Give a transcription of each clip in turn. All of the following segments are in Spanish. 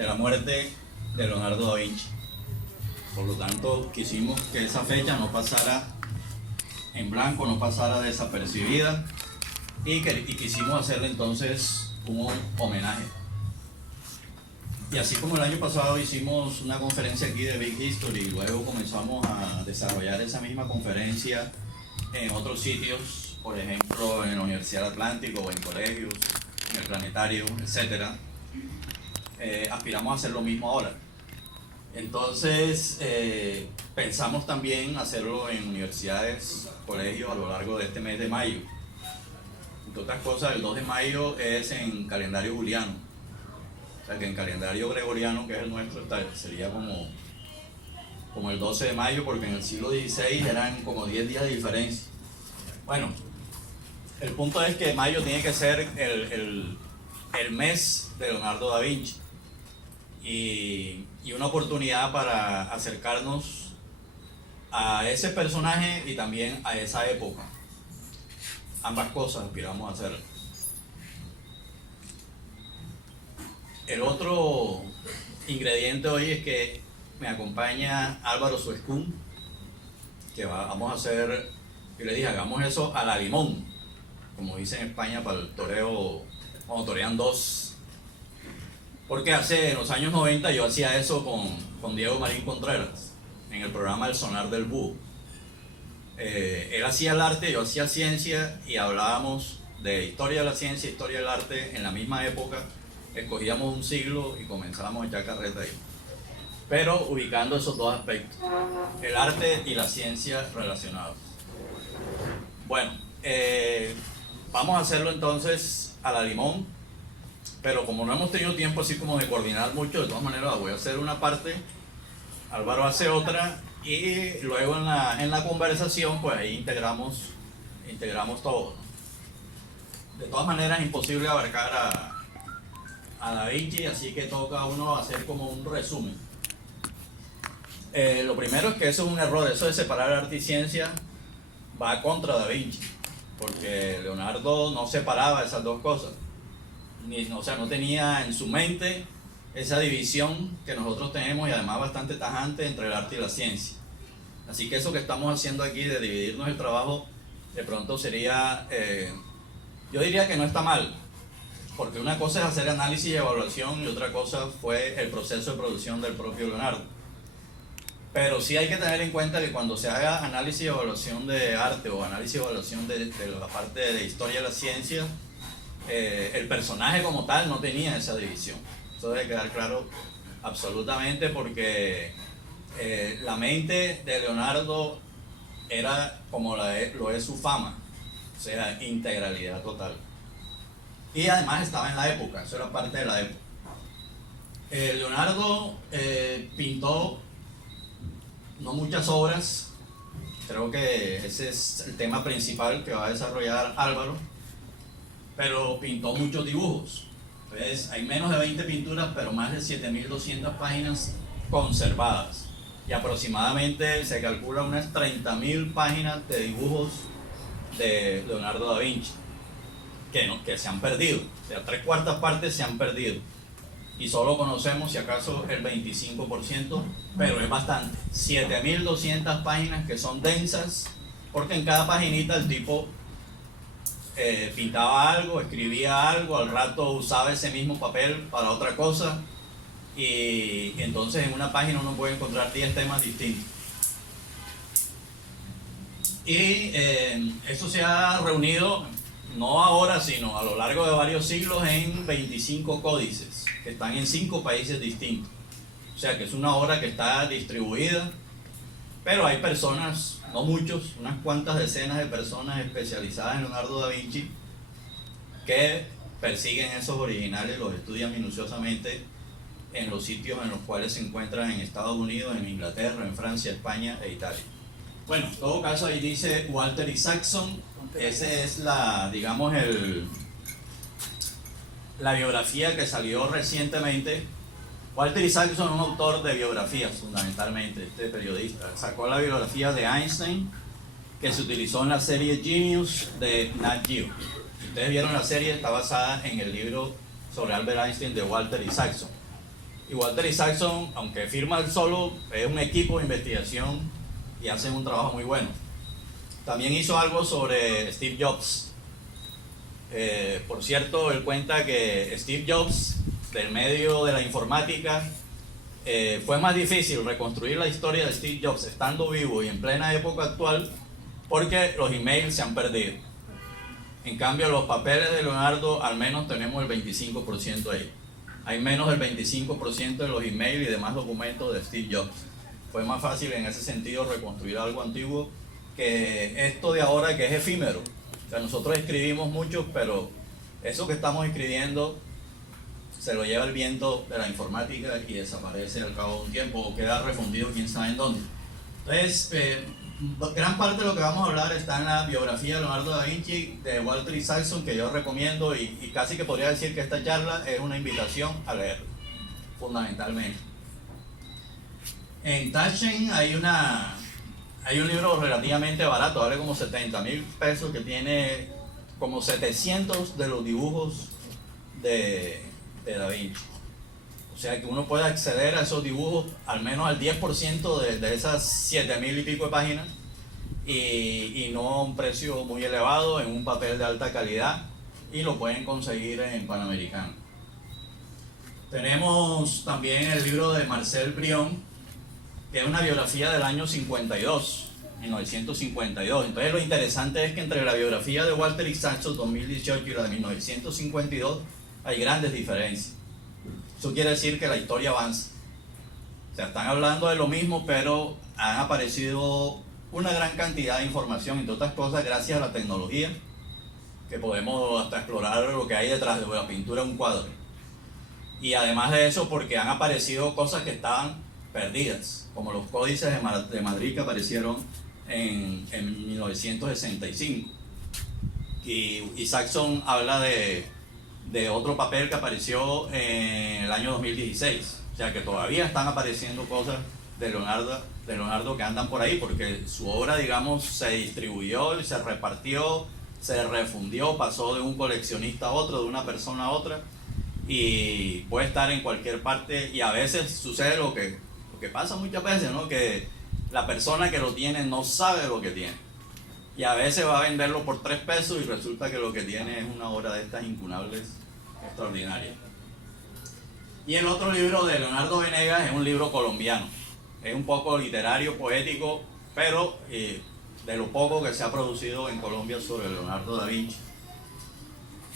de la muerte de Leonardo da Vinci. Por lo tanto, quisimos que esa fecha no pasara en blanco, no pasara desapercibida, y quisimos hacerle entonces un homenaje. Y así como el año pasado hicimos una conferencia aquí de Big History y luego comenzamos a desarrollar esa misma conferencia en otros sitios, por ejemplo en la Universidad del Atlántico o en colegios, en el planetario, etc. Aspiramos a hacer lo mismo ahora. Entonces pensamos también hacerlo en universidades, colegios a lo largo de este mes de mayo. Entre otras cosas, el 2 de mayo es en calendario juliano, o sea que en calendario gregoriano, que es el nuestro, sería como el 12 de mayo, porque en el siglo XVI eran como 10 días de diferencia. Bueno, el punto es que mayo tiene que ser el mes de Leonardo da Vinci y una oportunidad para acercarnos a ese personaje y también a esa época. Ambas cosas aspiramos a hacer. El otro ingrediente hoy es que me acompaña Álvaro Suescún, que vamos a hacer, yo le dije, hagamos eso a la limón, como dicen en España para el toreo, cuando torean dos. Porque en los años 90 yo hacía eso con Diego Marín Contreras, en el programa El Sonar del Búho. Él hacía el arte, yo hacía ciencia, y hablábamos de historia de la ciencia, historia del arte en la misma época. Escogíamos un siglo y comenzábamos a echar carreta ahí, pero ubicando esos dos aspectos, el arte y la ciencia relacionados. Bueno, vamos a hacerlo entonces a la limón, pero como no hemos tenido tiempo así como de coordinar mucho, de todas maneras voy a hacer una parte, Álvaro hace otra, y luego en la conversación pues ahí integramos todo. De todas maneras es imposible abarcar a Da Vinci, así que toca a uno hacer como un resumen. Lo primero es que eso es un error, eso de separar arte y ciencia va contra Da Vinci, porque Leonardo no separaba esas dos cosas, o sea, no tenía en su mente esa división que nosotros tenemos, y además bastante tajante, entre el arte y la ciencia. Así que eso que estamos haciendo aquí de dividirnos el trabajo, de pronto sería, yo diría que no está mal, porque una cosa es hacer análisis y evaluación y otra cosa fue el proceso de producción del propio Leonardo. Pero sí hay que tener en cuenta que cuando se haga análisis y evaluación de arte o análisis y evaluación de la parte de historia de la ciencia, el personaje como tal no tenía esa división. Eso debe quedar claro absolutamente, porque la mente de Leonardo era como lo es su fama, o sea, integralidad total. Y además estaba en la época, eso era parte de la época. Leonardo pintó no muchas obras, creo que ese es el tema principal que va a desarrollar Álvaro, pero pintó muchos dibujos. Entonces hay menos de 20 pinturas, pero más de 7.200 páginas conservadas, y aproximadamente se calcula unas 30.000 páginas de dibujos de Leonardo da Vinci que se han perdido, o sea, 3/4 partes se han perdido, y solo conocemos si acaso el 25%, pero es bastante. 7.200 páginas que son densas, porque en cada paginita el tipo pintaba algo, escribía algo, al rato usaba ese mismo papel para otra cosa, y entonces en una página uno puede encontrar 10 temas distintos. Y eso se ha reunido no ahora, sino a lo largo de varios siglos en 25 códices que están en 5 países distintos. O sea que es una obra que está distribuida, pero hay personas, no muchos, unas cuantas decenas de personas especializadas en Leonardo da Vinci que persiguen esos originales, los estudian minuciosamente en los sitios en los cuales se encuentran en Estados Unidos, en Inglaterra, en Francia, España e Italia. Bueno, en todo caso ahí dice Walter Isaacson. Ese es la biografía que salió recientemente. Walter Isaacson es un autor de biografías, fundamentalmente, este periodista. Sacó la biografía de Einstein, que se utilizó en la serie Genius de Nat Geo. Si ustedes vieron la serie, está basada en el libro sobre Albert Einstein de Walter Isaacson. Y Walter Isaacson, aunque firma él solo, es un equipo de investigación y hacen un trabajo muy bueno. También hizo algo sobre Steve Jobs. Por cierto, él cuenta que Steve Jobs, del medio de la informática, fue más difícil reconstruir la historia de Steve Jobs estando vivo y en plena época actual porque los emails se han perdido. En cambio, los papeles de Leonardo al menos tenemos el 25% ahí. Hay menos del 25% de los emails y demás documentos de Steve Jobs. Fue más fácil en ese sentido reconstruir algo antiguo que esto de ahora, que es efímero. O sea, nosotros escribimos mucho, pero eso que estamos escribiendo se lo lleva el viento de la informática y desaparece al cabo de un tiempo o queda refundido quién sabe en dónde. Entonces, gran parte de lo que vamos a hablar está en la biografía de Leonardo da Vinci de Walter Isaacson, que yo recomiendo, y casi que podría decir que esta charla es una invitación a leerlo, fundamentalmente. En Taschen hay un libro relativamente barato, vale como 70,000 pesos, que tiene como 700 de los dibujos de Da Vinci. O sea que uno puede acceder a esos dibujos al menos al 10% de esas 7,000 y pico de páginas y no a un precio muy elevado, en un papel de alta calidad, y lo pueden conseguir en Panamericano. Tenemos también el libro de Marcel Brion, que es una biografía del año 1952. Entonces lo interesante es que entre la biografía de Walter Isaacson 2018 y la de 1952 hay grandes diferencias. Eso quiere decir que la historia avanza. O sea, están hablando de lo mismo, pero han aparecido una gran cantidad de información, entre otras cosas, gracias a la tecnología, que podemos hasta explorar lo que hay detrás de la pintura de un cuadro. Y además de eso, porque han aparecido cosas que estaban perdidas, como los códices de Madrid que aparecieron en 1965. Y Isaacson habla de otro papel que apareció en el año 2016. O sea que todavía están apareciendo cosas de Leonardo que andan por ahí, porque su obra, digamos, se distribuyó y se repartió, se refundió, pasó de un coleccionista a otro, de una persona a otra, y puede estar en cualquier parte. Y a veces sucede lo que pasa muchas veces, ¿no? Que la persona que lo tiene no sabe lo que tiene, y a veces va a venderlo por 3 pesos y resulta que lo que tiene es una obra de estas incunables extraordinarias. Y el otro libro de Leonardo Venegas es un libro colombiano, es un poco literario, poético, pero de lo poco que se ha producido en Colombia sobre Leonardo da Vinci.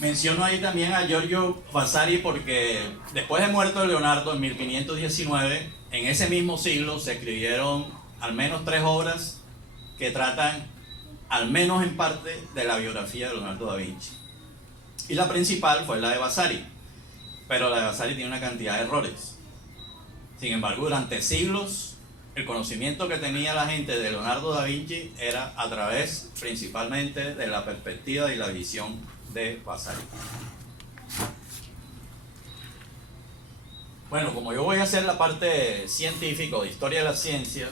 Menciono ahí también a Giorgio Vasari porque después de muerto Leonardo en 1519, en ese mismo siglo se escribieron al menos 3 obras que tratan, al menos en parte, de la biografía de Leonardo da Vinci. Y la principal fue la de Vasari, pero la de Vasari tiene una cantidad de errores. Sin embargo, durante siglos, el conocimiento que tenía la gente de Leonardo da Vinci era a través, principalmente, de la perspectiva y la visión de Vasari. Bueno, como yo voy a hacer la parte científica o de historia de la ciencia,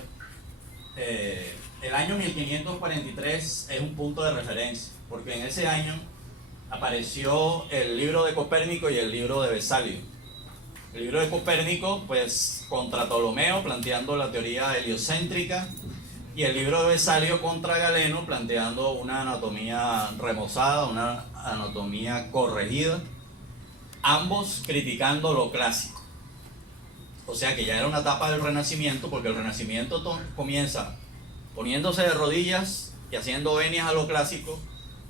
el año 1543 es un punto de referencia, porque en ese año apareció el libro de Copérnico y el libro de Vesalio. El libro de Copérnico, pues, contra Ptolomeo, planteando la teoría heliocéntrica, y el libro de Vesalio contra Galeno, planteando una anatomía remozada, una anatomía corregida, ambos criticando lo clásico. O sea que ya era una etapa del Renacimiento, porque el Renacimiento comienza poniéndose de rodillas y haciendo venias a lo clásico,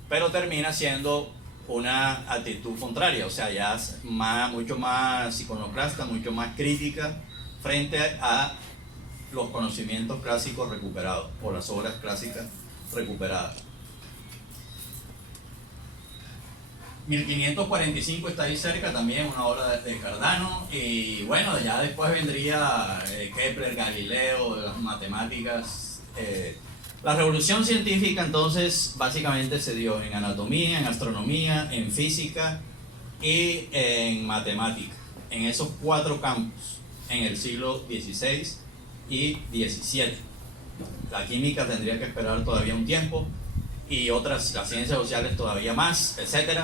pero termina siendo una actitud contraria, o sea, ya mucho más iconoclasta, mucho más crítica frente a los conocimientos clásicos recuperados, o las obras clásicas recuperadas. 1545 está ahí cerca, también una obra de Cardano, y bueno, ya después vendría Kepler, Galileo, las matemáticas. La revolución científica entonces básicamente se dio en anatomía, en astronomía, en física y en matemática, en esos 4 campos, en el siglo XVI y XVII. La química tendría que esperar todavía un tiempo, y otras, las ciencias sociales todavía más, etc.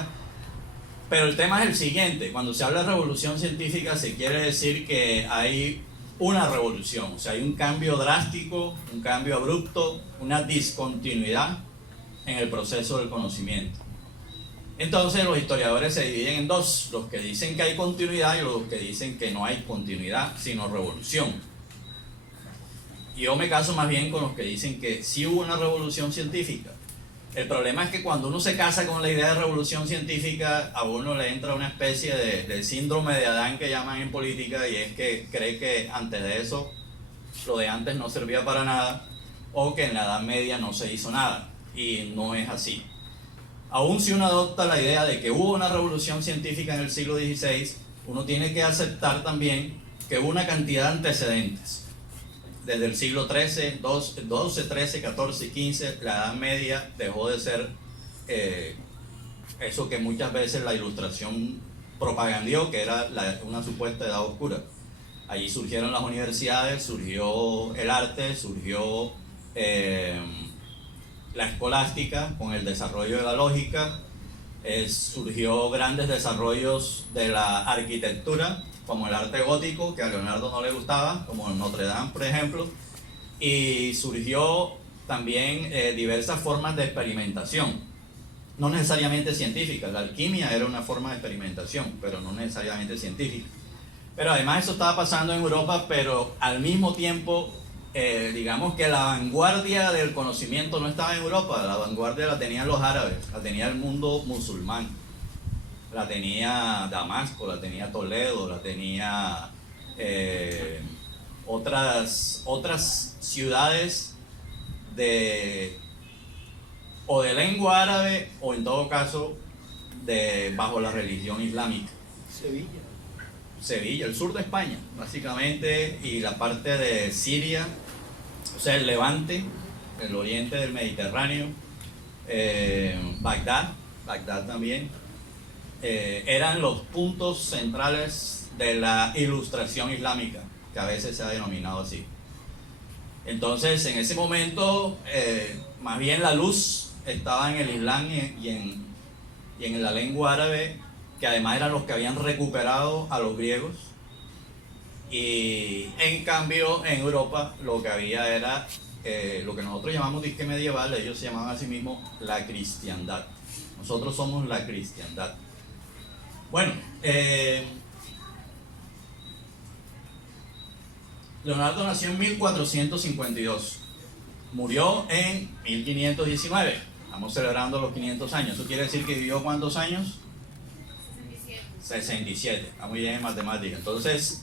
Pero el tema es el siguiente: cuando se habla de revolución científica se quiere decir que hay una revolución, o sea, hay un cambio drástico, un cambio abrupto, una discontinuidad en el proceso del conocimiento. Entonces los historiadores se dividen en dos: los que dicen que hay continuidad y los que dicen que no hay continuidad, sino revolución. Yo me caso más bien con los que dicen que sí hubo una revolución científica. El problema es que cuando uno se casa con la idea de revolución científica, a uno le entra una especie de síndrome de Adán que llaman en política, y es que cree que antes de eso, lo de antes no servía para nada, o que en la Edad Media no se hizo nada, y no es así. Aún si uno adopta la idea de que hubo una revolución científica en el siglo XVI, uno tiene que aceptar también que hubo una cantidad de antecedentes. Desde el siglo XIII, XII, XIII, XIV y XV, la Edad Media dejó de ser eso que muchas veces la Ilustración propagandió, que era una supuesta edad oscura. Allí surgieron las universidades, surgió el arte, surgió la escolástica con el desarrollo de la lógica, surgió grandes desarrollos de la arquitectura, como el arte gótico, que a Leonardo no le gustaba, como Notre Dame, por ejemplo, y surgió también diversas formas de experimentación, no necesariamente científicas. La alquimia era una forma de experimentación, pero no necesariamente científica. Pero además eso estaba pasando en Europa, pero al mismo tiempo, digamos que la vanguardia del conocimiento no estaba en Europa, la vanguardia la tenían los árabes, la tenía el mundo musulmán. La tenía Damasco, la tenía Toledo, la tenía otras ciudades o de lengua árabe, o en todo caso bajo la religión islámica. Sevilla, el sur de España, básicamente, y la parte de Siria, o sea, el Levante, el oriente del Mediterráneo, Bagdad también. Eran los puntos centrales de la Ilustración islámica, que a veces se ha denominado así. Entonces, en ese momento, más bien la luz estaba en el Islam y en la lengua árabe, que además eran los que habían recuperado a los griegos. Y en cambio, en Europa lo que había era lo que nosotros llamamos disque medieval, ellos se llamaban a sí mismos la cristiandad. Nosotros somos la cristiandad. Bueno, Leonardo nació en 1452, murió en 1519, estamos celebrando los 500 años, eso quiere decir que vivió ¿cuántos años? 67, está muy bien en matemáticas. Entonces,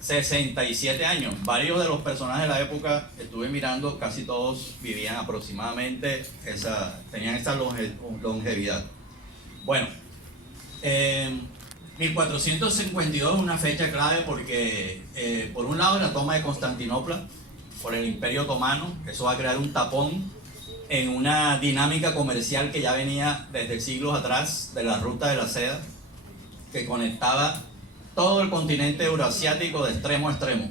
67 años, varios de los personajes de la época, estuve mirando, casi todos vivían aproximadamente, tenían esa longevidad. Bueno, 1452 es una fecha clave porque, por un lado, la toma de Constantinopla por el Imperio Otomano. Eso va a crear un tapón en una dinámica comercial que ya venía desde siglos atrás, de la ruta de la seda, que conectaba todo el continente euroasiático de extremo a extremo,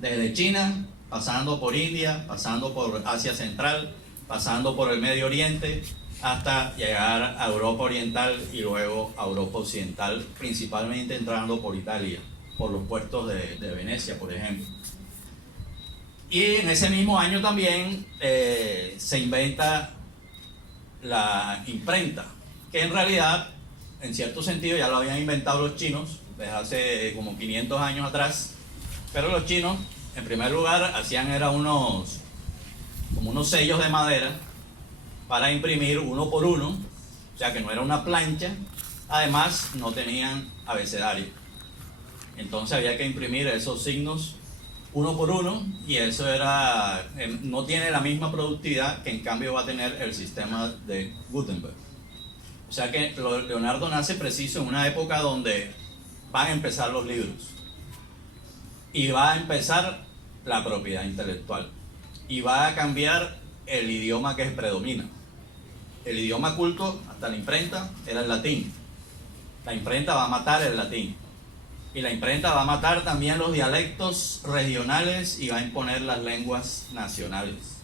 desde China, pasando por India, pasando por Asia Central, pasando por el Medio Oriente, hasta llegar a Europa Oriental y luego a Europa Occidental, principalmente entrando por Italia, por los puertos de Venecia, por ejemplo. Y en ese mismo año también se inventa la imprenta, que en realidad, en cierto sentido, ya lo habían inventado los chinos desde hace como 500 años atrás, pero los chinos, en primer lugar, hacían como unos sellos de madera para imprimir uno por uno, o sea que no era una plancha. Además, no tenían abecedario, entonces había que imprimir esos signos uno por uno, y eso no tiene la misma productividad que en cambio va a tener el sistema de Gutenberg. O sea que Leonardo nace preciso en una época donde van a empezar los libros, y va a empezar la propiedad intelectual, y va a cambiar el idioma que predomina. El idioma culto hasta la imprenta era el latín. La imprenta va a matar el latín, y la imprenta va a matar también los dialectos regionales y va a imponer las lenguas nacionales.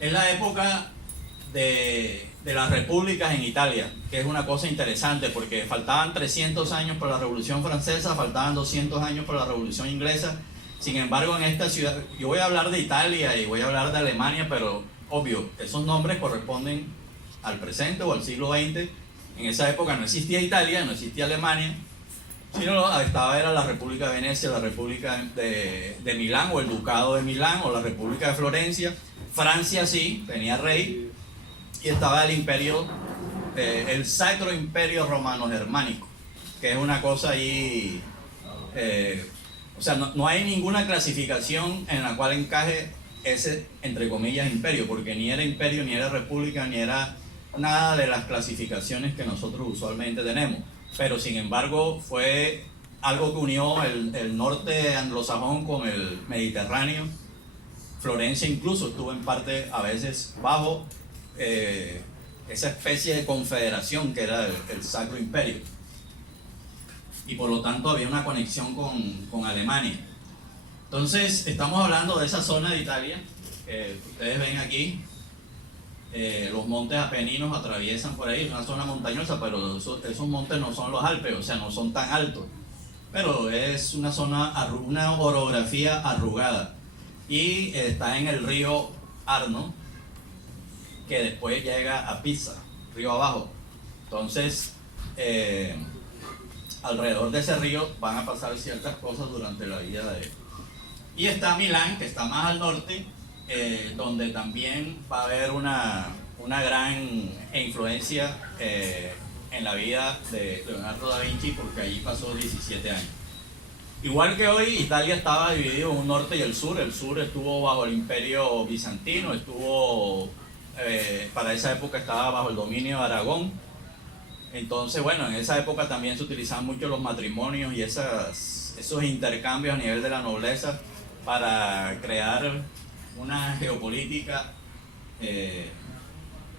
Es la época de las repúblicas en Italia, que es una cosa interesante porque faltaban 300 años para la Revolución Francesa, faltaban 200 años para la Revolución Inglesa. Sin embargo, en esta ciudad, yo voy a hablar de Italia y voy a hablar de Alemania, pero obvio, esos nombres corresponden al presente o al siglo XX. En esa época no existía Italia, no existía Alemania, sino estaba era la República de Venecia, la República de Milán o el Ducado de Milán o la República de Florencia. Francia sí, tenía rey, y estaba el imperio, el Sacro Imperio Romano Germánico, que es una cosa ahí, o sea, no hay ninguna clasificación en la cual encaje ese, entre comillas, imperio, porque ni era imperio, ni era república, ni era nada de las clasificaciones que nosotros usualmente tenemos. Pero sin embargo fue algo que unió el norte anglosajón con el Mediterráneo. Florencia incluso estuvo en parte a veces bajo esa especie de confederación que era el Sacro Imperio, y por lo tanto había una conexión con Alemania. Entonces estamos hablando de esa zona de Italia que ustedes ven aquí. Los montes Apeninos atraviesan por ahí, es una zona montañosa, pero esos montes no son los Alpes, o sea, no son tan altos, pero es una zona, una orografía arrugada, y está en el río Arno, que después llega a Pisa, río abajo. Entonces, alrededor de ese río van a pasar ciertas cosas durante la vida de él. Y está Milán, que está más al norte, donde también va a haber una gran influencia en la vida de Leonardo da Vinci, porque allí pasó 17 años. Igual que hoy, Italia estaba dividido en un norte y el sur. El sur estuvo bajo el imperio bizantino, para esa época estaba bajo el dominio de Aragón. Entonces, bueno, en esa época también se utilizaban mucho los matrimonios y esos intercambios a nivel de la nobleza para crear una geopolítica.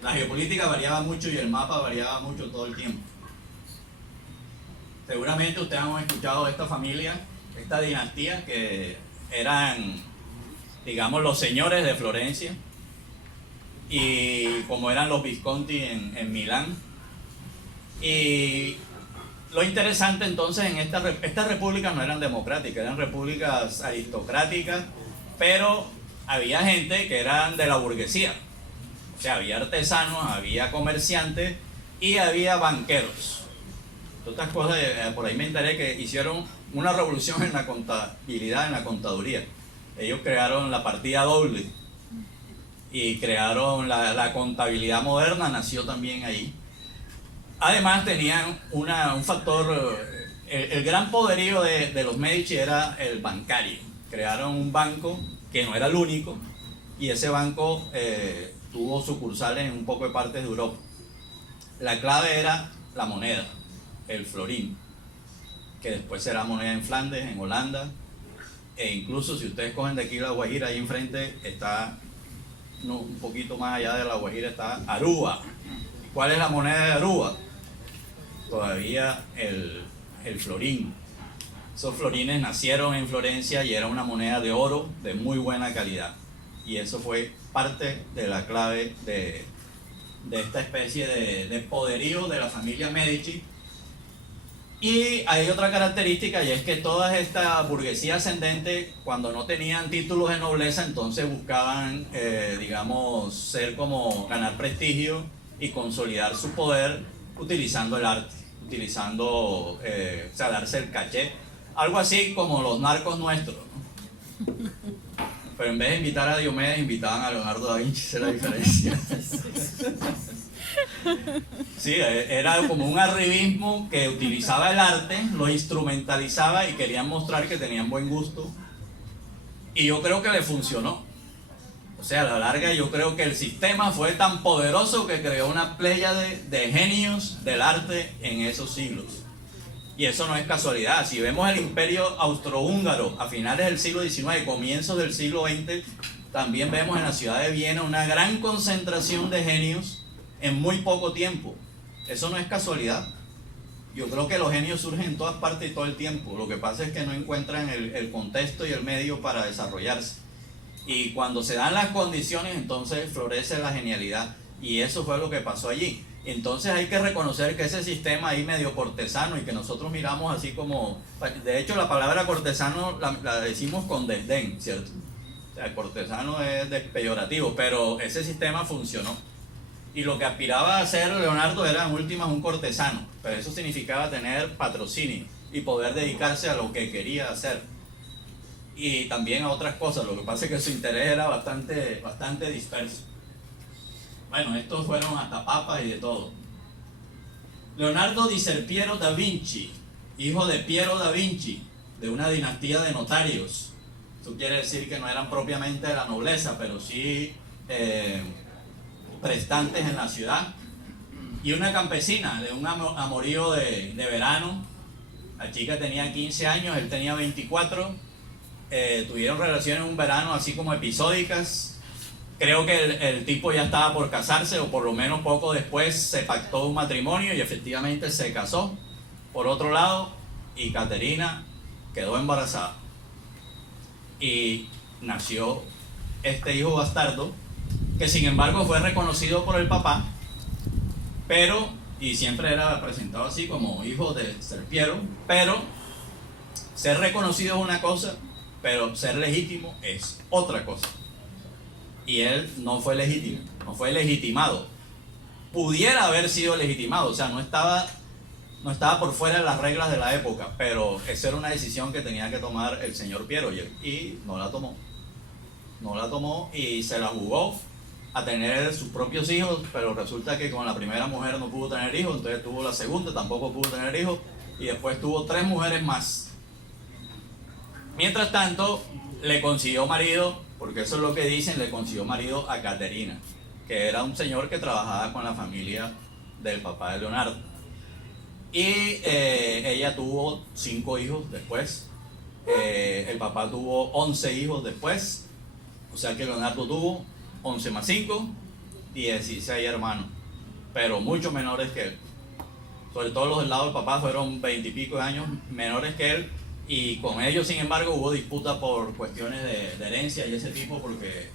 La geopolítica variaba mucho y el mapa variaba mucho todo el tiempo. Seguramente ustedes han escuchado de esta familia, esta dinastía, que eran, digamos, los señores de Florencia, y como eran los Visconti en Milán. Y lo interesante entonces en estas repúblicas no eran democráticas, eran repúblicas aristocráticas, pero había gente que eran de la burguesía. O sea, había artesanos, había comerciantes y había banqueros. Otras cosas, por ahí me enteré que hicieron una revolución en la contabilidad, en la contaduría. Ellos crearon la partida doble y crearon la contabilidad moderna, nació también ahí. Además tenían un factor, el gran poderío de los Medici era el bancario. Crearon un banco que no era el único, y ese banco tuvo sucursales en un poco de partes de Europa. La clave era la moneda, el florín, que después será moneda en Flandes, en Holanda, e incluso si ustedes cogen de aquí la Guajira, ahí enfrente está, un poquito más allá de la Guajira, está Aruba. ¿Cuál es la moneda de Aruba? Todavía el florín. Esos florines nacieron en Florencia y era una moneda de oro de muy buena calidad, y eso fue parte de la clave de esta especie de poderío de la familia Medici. Y hay otra característica, y es que toda esta burguesía ascendente, cuando no tenían títulos de nobleza, entonces buscaban, digamos, ganar prestigio y consolidar su poder utilizando el arte, o sea, darse el caché, algo así como los narcos nuestros, ¿no? Pero en vez de invitar a Diomedes, invitaban a Leonardo da Vinci, esa es la diferencia. Sí, era como un arribismo que utilizaba el arte, lo instrumentalizaba y querían mostrar que tenían buen gusto, y yo creo que le funcionó. O sea, a la larga yo creo que el sistema fue tan poderoso que creó una pléyade de genios del arte en esos siglos. Y eso no es casualidad. Si vemos el imperio austrohúngaro a finales del siglo XIX, comienzos del siglo XX, también vemos en la ciudad de Viena una gran concentración de genios en muy poco tiempo. Eso no es casualidad. Yo creo que los genios surgen en todas partes y todo el tiempo. Lo que pasa es que no encuentran el contexto y el medio para desarrollarse. Y cuando se dan las condiciones, entonces florece la genialidad. Y eso fue lo que pasó allí. Entonces hay que reconocer que ese sistema ahí medio cortesano y que nosotros miramos así como... De hecho la palabra cortesano la decimos con desdén, ¿cierto? O sea, cortesano es peyorativo, pero ese sistema funcionó. Y lo que aspiraba a hacer Leonardo era en últimas un cortesano, pero eso significaba tener patrocinio y poder dedicarse a lo que quería hacer. Y también a otras cosas, lo que pasa es que su interés era bastante disperso. Bueno, estos fueron hasta papas y de todo. Leonardo di Serpiero da Vinci, hijo de Piero da Vinci, de una dinastía de notarios. Eso quiere decir que no eran propiamente de la nobleza, pero sí prestantes en la ciudad. Y una campesina de un amorío de verano. La chica tenía 15 años, él tenía 24. Tuvieron relaciones un verano así como episódicas. Creo que el tipo ya estaba por casarse, o por lo menos poco después se pactó un matrimonio y efectivamente se casó. Por otro lado, y Caterina quedó embarazada. Y nació este hijo bastardo, que sin embargo fue reconocido por el papá, pero, y siempre era presentado así como hijo de Serpiero, pero ser reconocido es una cosa, pero ser legítimo es otra cosa. Y él no fue legítimo, no fue legitimado. Pudiera haber sido legitimado, o sea, no estaba por fuera de las reglas de la época, pero esa era una decisión que tenía que tomar el señor Piero y no la tomó. No la tomó y se la jugó a tener sus propios hijos, pero resulta que con la primera mujer no pudo tener hijos, entonces tuvo la segunda, tampoco pudo tener hijos, y después tuvo 3 mujeres más. Mientras tanto, le consiguió marido, porque eso es lo que dicen, le consiguió marido a Caterina, que era un señor que trabajaba con la familia del papá de Leonardo. Y ella tuvo 5 hijos después, el papá tuvo 11 hijos después, o sea que Leonardo tuvo 11 más 5, 16 hermanos, pero mucho menores que él. Sobre todo los del lado del papá fueron 20 y pico de años menores que él, y con ellos sin embargo hubo disputa por cuestiones de herencia y ese tipo, porque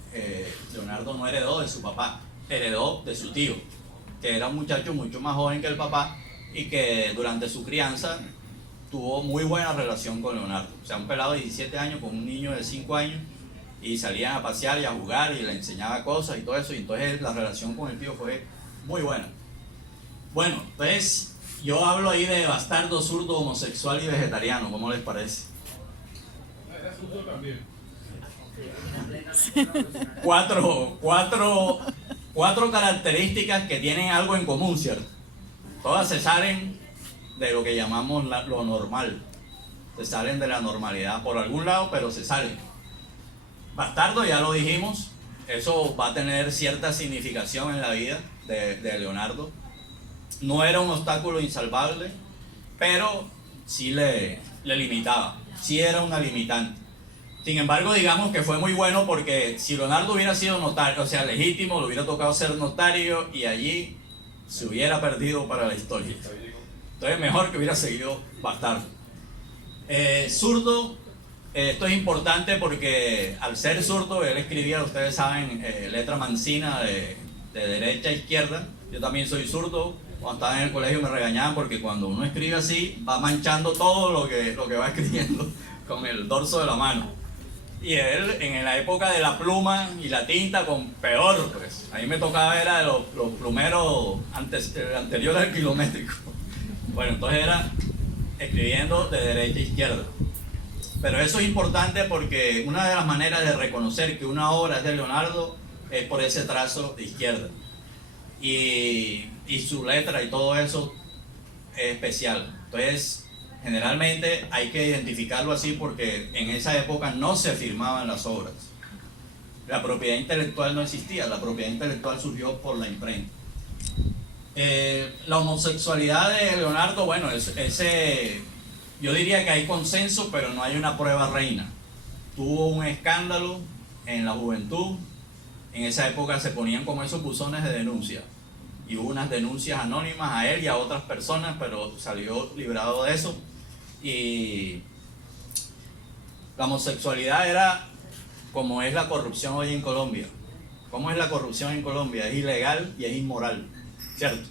Leonardo no heredó de su papá, heredó de su tío, que era un muchacho mucho más joven que el papá y que durante su crianza tuvo muy buena relación con Leonardo. O sea, un pelado de 17 años con un niño de 5 años, y salían a pasear y a jugar y le enseñaba cosas y todo eso, y entonces la relación con el tío fue muy buena. Bueno, pues yo hablo ahí de bastardo, zurdo, homosexual y vegetariano, ¿cómo les parece? Era zurdo también. Cuatro características que tienen algo en común, ¿cierto? Todas se salen de lo que llamamos lo normal, se salen de la normalidad por algún lado, pero se salen. Bastardo, ya lo dijimos, eso va a tener cierta significación en la vida de Leonardo. No era un obstáculo insalvable, pero sí le limitaba, sí era una limitante. Sin embargo, digamos que fue muy bueno, porque si Leonardo hubiera sido notario, o sea, legítimo, le hubiera tocado ser notario y allí se hubiera perdido para la historia. Entonces mejor que hubiera seguido bastardo. Zurdo. Esto es importante porque al ser zurdo, él escribía, ustedes saben, letra mancina de derecha a izquierda. Yo también soy zurdo. Cuando estaba en el colegio me regañaban porque cuando uno escribe así, va manchando todo lo que va escribiendo con el dorso de la mano. Y él, en la época de la pluma y la tinta, con peor, pues. A mí me tocaba, era de los plumeros anteriores al kilométrico. Bueno, entonces era escribiendo de derecha a izquierda. Pero eso es importante porque una de las maneras de reconocer que una obra es de Leonardo es por ese trazo de izquierda. Y su letra y todo eso es especial. Entonces, generalmente hay que identificarlo así porque en esa época no se firmaban las obras. La propiedad intelectual no existía, la propiedad intelectual surgió por la imprenta. La homosexualidad de Leonardo, bueno, yo diría que hay consenso, pero no hay una prueba reina. Tuvo un escándalo en la juventud. En esa época se ponían como esos buzones de denuncia, y hubo unas denuncias anónimas a él y a otras personas, pero salió librado de eso. Y la homosexualidad era como es la corrupción hoy en Colombia. ¿Cómo es la corrupción en Colombia? Es ilegal y es inmoral, ¿cierto?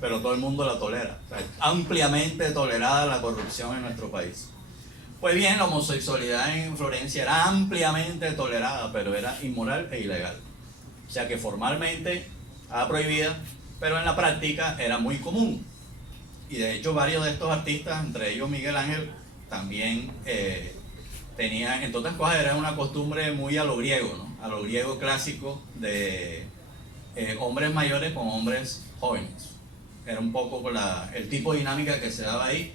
Pero todo el mundo la tolera. O sea, es ampliamente tolerada la corrupción en nuestro país. Pues bien, la homosexualidad en Florencia era ampliamente tolerada, pero era inmoral e ilegal. O sea que formalmente estaba prohibida, pero en la práctica era muy común. Y de hecho varios de estos artistas, entre ellos Miguel Ángel, también tenían, entre otras cosas, era una costumbre muy a lo griego, ¿no? A lo griego clásico de hombres mayores con hombres jóvenes. Era un poco el tipo de dinámica que se daba ahí.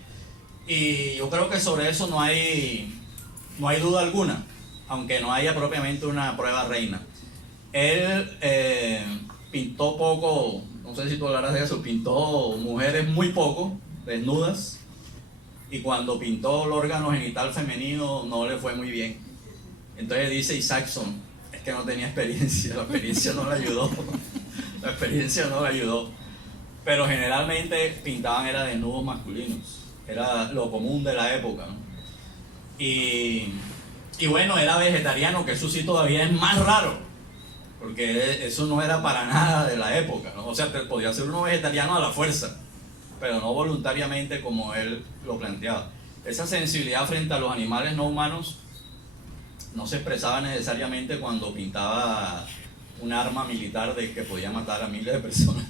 Y yo creo que sobre eso no hay duda alguna, aunque no haya propiamente una prueba reina. Él pintó poco, no sé si tú hablarás de eso, pintó mujeres muy poco, desnudas, y cuando pintó el órgano genital femenino no le fue muy bien. Entonces dice Isaacson, es que no tenía experiencia, la experiencia no le ayudó, la experiencia no le ayudó. Pero generalmente pintaban era desnudos masculinos, era lo común de la época, ¿no? Y bueno, era vegetariano, que eso sí todavía es más raro, porque eso no era para nada de la época, ¿no? O sea, podía ser uno vegetariano a la fuerza, pero no voluntariamente como él lo planteaba. Esa sensibilidad frente a los animales no humanos no se expresaba necesariamente cuando pintaba un arma militar de que podía matar a miles de personas.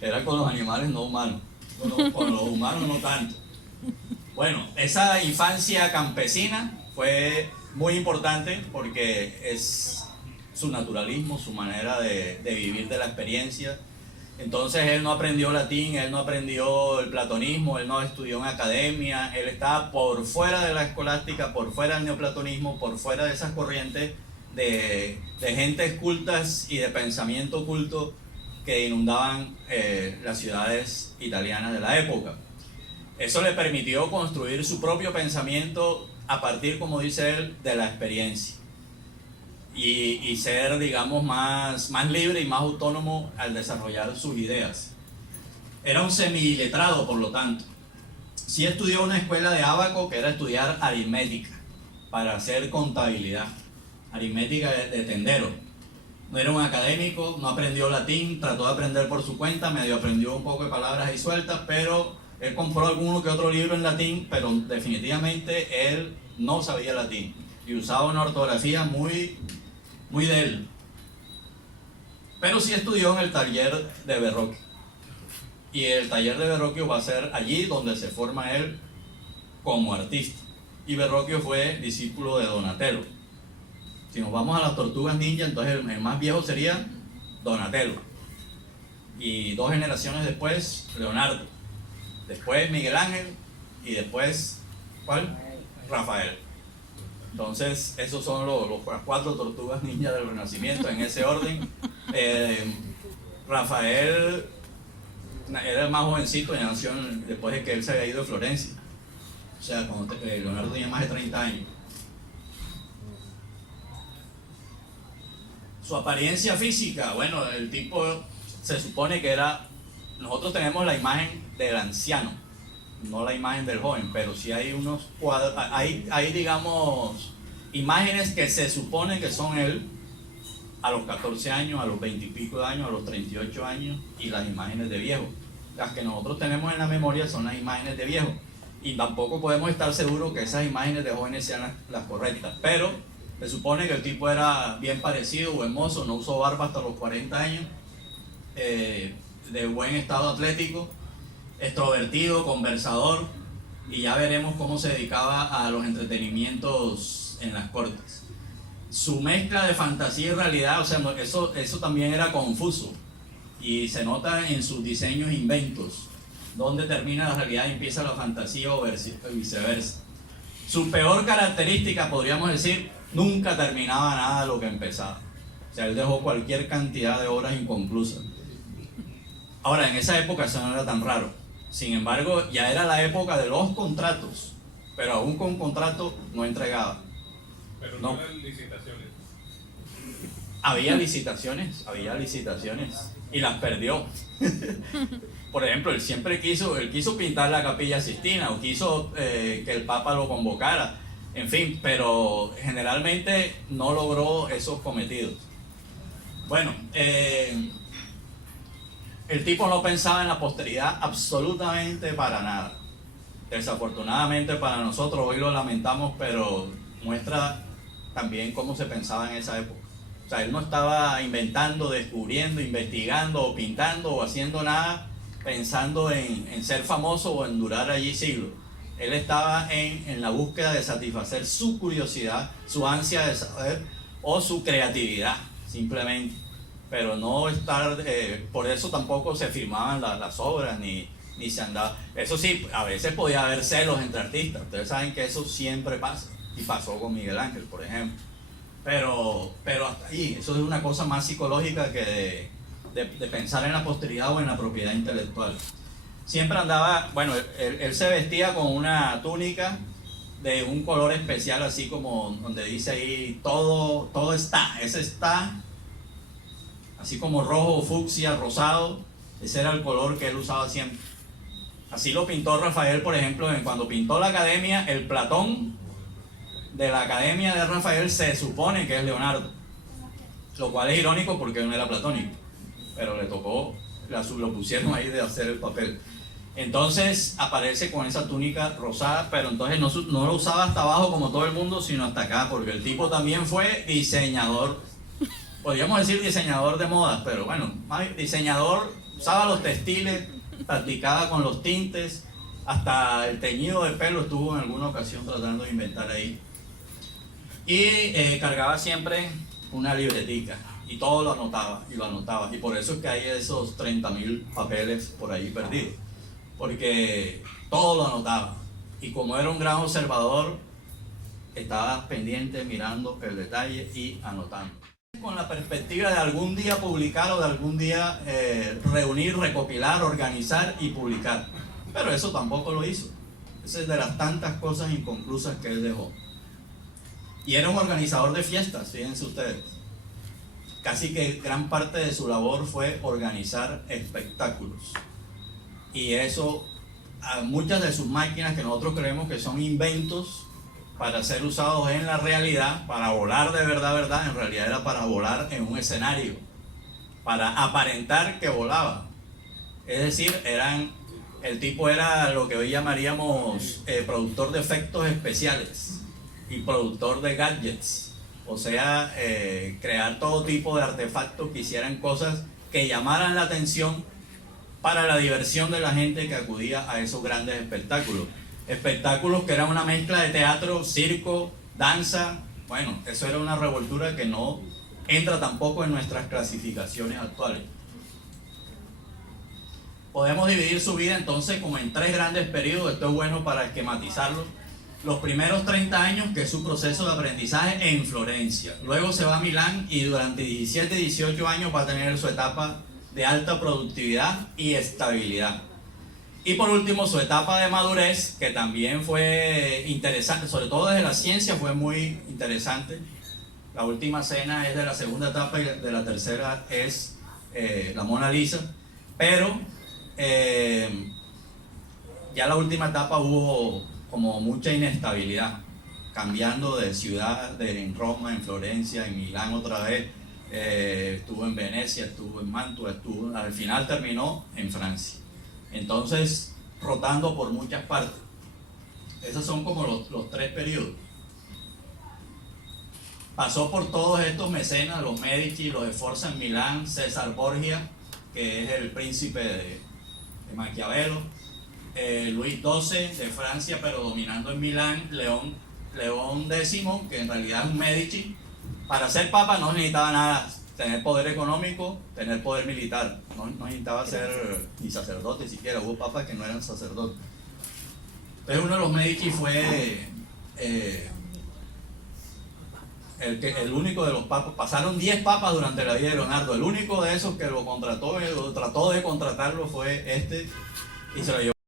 Era con los animales no humanos, con los humanos no tanto. Bueno, esa infancia campesina fue muy importante porque es su naturalismo, su manera de vivir de la experiencia. Entonces él no aprendió latín, él no aprendió el platonismo, él no estudió en academia, él estaba por fuera de la escolástica, por fuera del neoplatonismo, por fuera de esas corrientes de gentes cultas y de pensamiento culto que inundaban las ciudades italianas de la época. Eso le permitió construir su propio pensamiento a partir, como dice él, de la experiencia y ser, digamos, más libre y más autónomo al desarrollar sus ideas. Era un semiletrado, por lo tanto. Sí estudió una escuela de Ábaco, que era estudiar aritmética para hacer contabilidad, aritmética de tendero. No era un académico, no aprendió latín, trató de aprender por su cuenta, medio aprendió un poco de palabras ahí sueltas, pero él compró alguno que otro libro en latín, pero definitivamente él no sabía latín y usaba una ortografía muy de él. Pero sí estudió en el taller de Verrocchio. Y el taller de Verrocchio va a ser allí donde se forma él como artista. Y Verrocchio fue discípulo de Donatello. Si nos vamos a las tortugas ninja, entonces el más viejo sería Donatello. Y 2 generaciones después, Leonardo. Después Miguel Ángel. Y después, ¿cuál? Rafael. Entonces, esos son las 4 tortugas ninja del Renacimiento, en ese orden. Rafael era el más jovencito y nació después de que él se había ido de Florencia. O sea, cuando Leonardo tenía más de 30 años. Su apariencia física, bueno, el tipo se supone que era... Nosotros tenemos la imagen del anciano, no la imagen del joven, pero sí hay unos cuadros, hay digamos imágenes que se supone que son él a los 14 años, a los 20 y pico de años, a los 38 años, y las imágenes de viejo. Las que nosotros tenemos en la memoria son las imágenes de viejo, y tampoco podemos estar seguros que esas imágenes de jóvenes sean las correctas, pero se supone que el tipo era bien parecido, buen mozo, no usó barba hasta los 40 años, de buen estado atlético, extrovertido, conversador, y ya veremos cómo se dedicaba a los entretenimientos en las cortes. Su mezcla de fantasía y realidad, o sea, eso también era confuso, y se nota en sus diseños e inventos, donde termina la realidad y empieza la fantasía o viceversa. Su peor característica, podríamos decir, nunca terminaba nada de lo que empezaba. O sea, él dejó cualquier cantidad de obras inconclusas. Ahora, en esa época eso no era tan raro. Sin embargo, ya era la época de los contratos, pero aún con contrato no entregaba. Pero no eran licitaciones. Había licitaciones y las perdió. Por ejemplo, él quiso pintar la Capilla Sixtina, o quiso que el Papa lo convocara. En fin, pero generalmente no logró esos cometidos. Bueno, el tipo no pensaba en la posteridad absolutamente para nada. Desafortunadamente para nosotros, hoy lo lamentamos, pero muestra también cómo se pensaba en esa época. O sea, él no estaba inventando, descubriendo, investigando o pintando o haciendo nada pensando en ser famoso o en durar allí siglos. Él estaba en la búsqueda de satisfacer su curiosidad, su ansia de saber o su creatividad, simplemente. Pero no estar, por eso tampoco se firmaban las obras ni se andaba. Eso sí, a veces podía haber celos entre artistas. Ustedes saben que eso siempre pasa. Y pasó con Miguel Ángel, por ejemplo. Pero hasta ahí, eso es una cosa más psicológica que de pensar en la posteridad o en la propiedad intelectual. Siempre andaba, bueno, él se vestía con una túnica de un color especial, así como donde dice ahí, todo está, ese está, así como rojo, fucsia, rosado, ese era el color que él usaba siempre. Así lo pintó Rafael, por ejemplo, cuando pintó la Academia, el Platón de la Academia de Rafael se supone que es Leonardo, lo cual es irónico porque no era platónico, pero le tocó, lo pusieron ahí de hacer el papel. Entonces aparece con esa túnica rosada, pero entonces no lo usaba hasta abajo como todo el mundo, sino hasta acá, porque el tipo también fue diseñador, podríamos decir diseñador de modas, pero bueno, diseñador, usaba los textiles, practicaba con los tintes, hasta el teñido de pelo estuvo en alguna ocasión tratando de inventar ahí. Y cargaba siempre una libretica y todo lo anotaba, y por eso es que hay esos 30.000 papeles por ahí perdidos, porque todo lo anotaba, y como era un gran observador, estaba pendiente, mirando el detalle y anotando. Con la perspectiva de algún día publicar o de algún día reunir, recopilar, organizar y publicar, pero eso tampoco lo hizo. Esa es de las tantas cosas inconclusas que él dejó. Y era un organizador de fiestas, fíjense ustedes. Casi que gran parte de su labor fue organizar espectáculos. Y eso, muchas de sus máquinas que nosotros creemos que son inventos para ser usados en la realidad, para volar de verdad, en realidad era para volar en un escenario, para aparentar que volaba. Es decir, el tipo era lo que hoy llamaríamos productor de efectos especiales y productor de gadgets, o sea, crear todo tipo de artefactos que hicieran cosas que llamaran la atención para la diversión de la gente que acudía a esos grandes espectáculos. Espectáculos que eran una mezcla de teatro, circo, danza. Bueno, eso era una revoltura que no entra tampoco en nuestras clasificaciones actuales. Podemos dividir su vida entonces como en 3 grandes periodos. Esto es bueno para esquematizarlo. Los primeros 30 años, que es su proceso de aprendizaje en Florencia. Luego se va a Milán y durante 17, 18 años va a tener su etapa de alta productividad y estabilidad. Y por último, su etapa de madurez, que también fue interesante, sobre todo desde la ciencia fue muy interesante. La Última Cena es de la segunda etapa y de la tercera es la Mona Lisa. Pero ya la última etapa hubo como mucha inestabilidad, cambiando de ciudad, en Roma, en Florencia, en Milán otra vez, estuvo en Venecia, estuvo en Mantua, al final terminó en Francia. Entonces, rotando por muchas partes. Esos son como los 3 periodos. Pasó por todos estos mecenas, los Medici, los Sforza en Milán, César Borgia, que es el príncipe de Maquiavelo, Luis XII de Francia, pero dominando en Milán, León X, que en realidad es un Medici. Para ser papa no necesitaba nada, tener poder económico, tener poder militar, no necesitaba ser ni sacerdote siquiera, hubo papas que no eran sacerdotes. Entonces uno de los Medici fue el único de los papas. Pasaron 10 papas durante la vida de Leonardo, el único de esos que lo contrató, lo trató de contratarlo fue y se lo llevó.